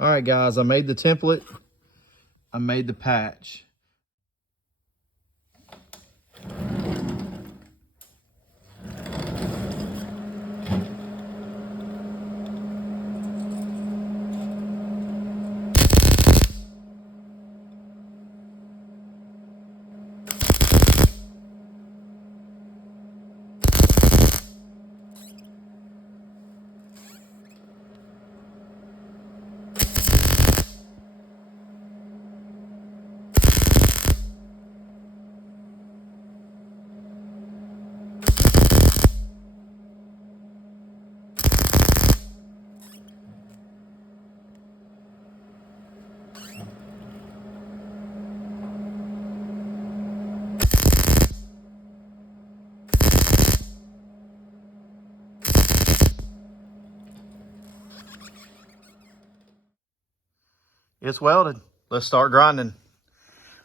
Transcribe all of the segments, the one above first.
All right, guys, I made the template. I made the patch. It's welded. Let's start grinding.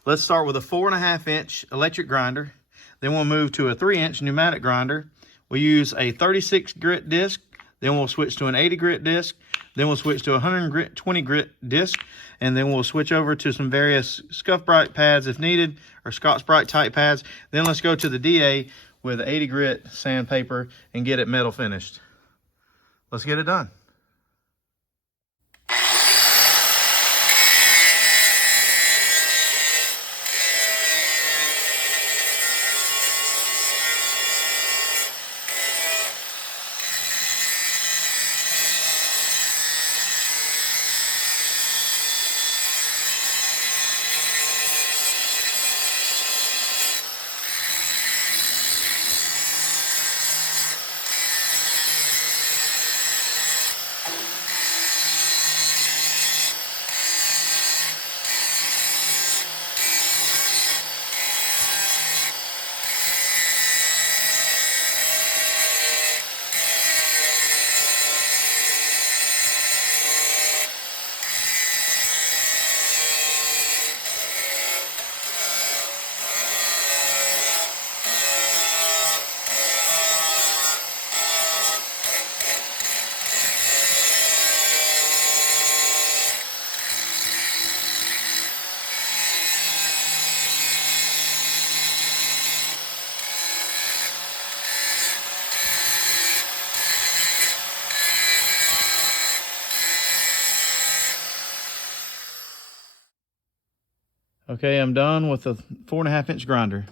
Let's start with a 4.5-inch electric grinder. Then we'll move to a 3-inch pneumatic grinder. We'll use a 36 grit disc. Then we'll switch to an 80 grit disc. Then we'll switch to a 120 grit disc. And then we'll switch over to some various Scuff-Brite pads if needed, or Scotch-Brite type pads. Then let's go to the DA with 80 grit sandpaper and get it metal finished. Let's get it done. Okay, I'm done with the 4.5-inch grinder.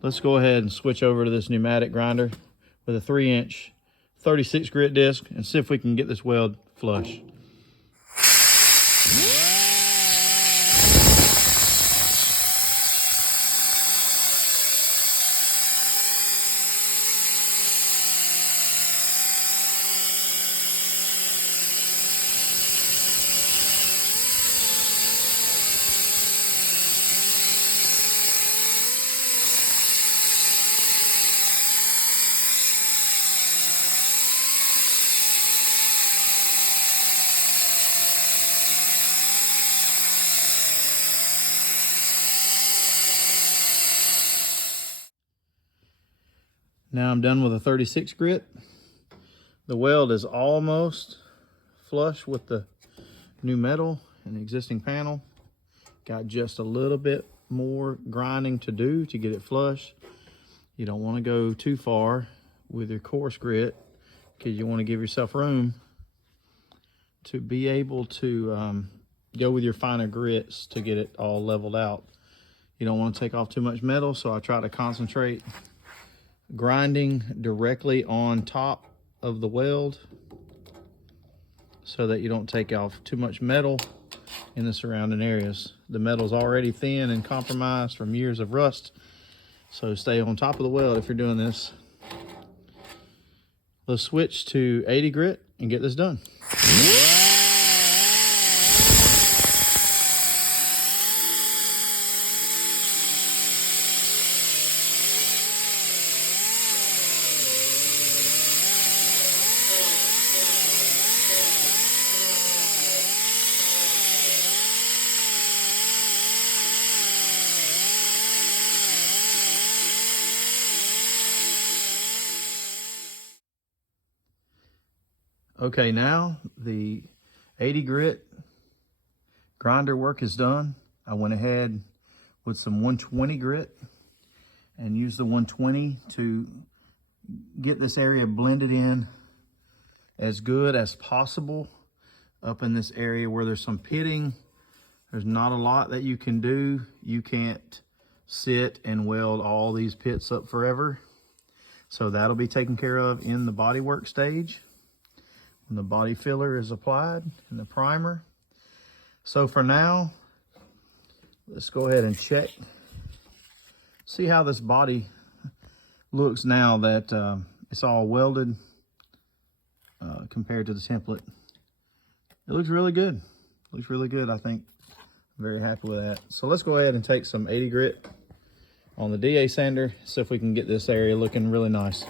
Let's go ahead and switch over to this pneumatic grinder with a 3-inch 36 grit disc and see if we can get this weld flush. Now I'm done with a 36 grit. The weld is almost flush with the new metal and the existing panel. Got just a little bit more grinding to do to get it flush. You don't want to go too far with your coarse grit because you want to give yourself room to be able to go with your finer grits to get it all leveled out. You don't want to take off too much metal, so I try to concentrate grinding directly on top of the weld so that you don't take off too much metal in the surrounding areas. The metal's already thin and compromised from years of rust, so stay on top of the weld if you're doing this. Let's switch to 80 grit and get this done. Okay, now the 80 grit grinder work is done. I went ahead with some 120 grit and used the 120 to get this area blended in as good as possible. Up in this area where there's some pitting, there's not a lot that you can do. You can't sit and weld all these pits up forever. So that'll be taken care of in the bodywork stage when the body filler is applied and the primer. So for now, let's go ahead and check. See how this body looks now that it's all welded compared to the template. It looks really good. Looks really good, I think. I'm very happy with that. So let's go ahead and take some 80 grit on the DA sander, see if we can get this area looking really nice.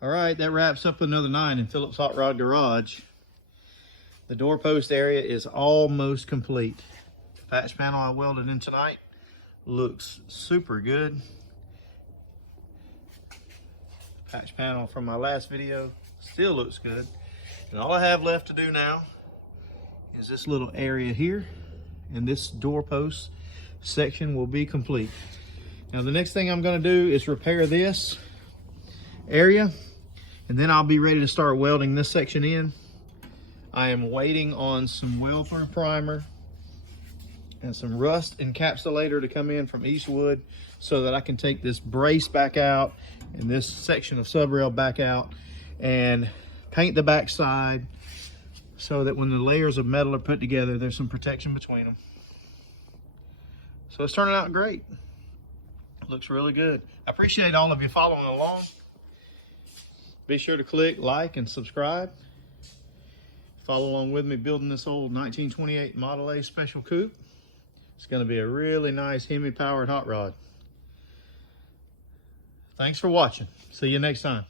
All right, that wraps up another night in Phillips Hot Rod Garage. The doorpost area is almost complete. The patch panel I welded in tonight looks super good. Patch panel from my last video still looks good. And all I have left to do now is this little area here, and this doorpost section will be complete. Now the next thing I'm going to do is repair this area, and then I'll be ready to start welding this section in. I am waiting on some welder primer and some rust encapsulator to come in from Eastwood so that I can take this brace back out and this section of subrail back out and paint the back side so that when the layers of metal are put together, there's some protection between them. So it's turning out great. Looks really good. I appreciate all of you following along. Be sure to click like and subscribe. Follow along with me building this old 1928 Model A Special Coupe. It's going to be a really nice Hemi powered hot rod. Thanks for watching. See you next time.